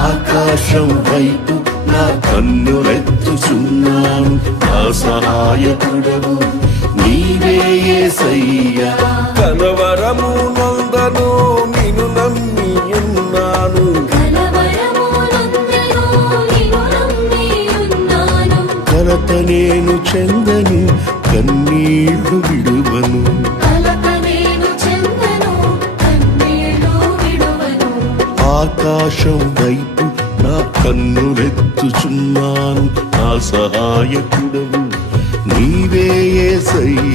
ఆకాశం వైపు నా కన్నురెత్తుచున్నాను నా సహాయకుడవు నీవే సయ్య. కలత నేను చెందను కన్నీళ్ళు విడువను. ఆకాశం వైపు నా కన్నులెత్తుచున్నాను నా సహాయకుడవు నీవే యేసయ్యా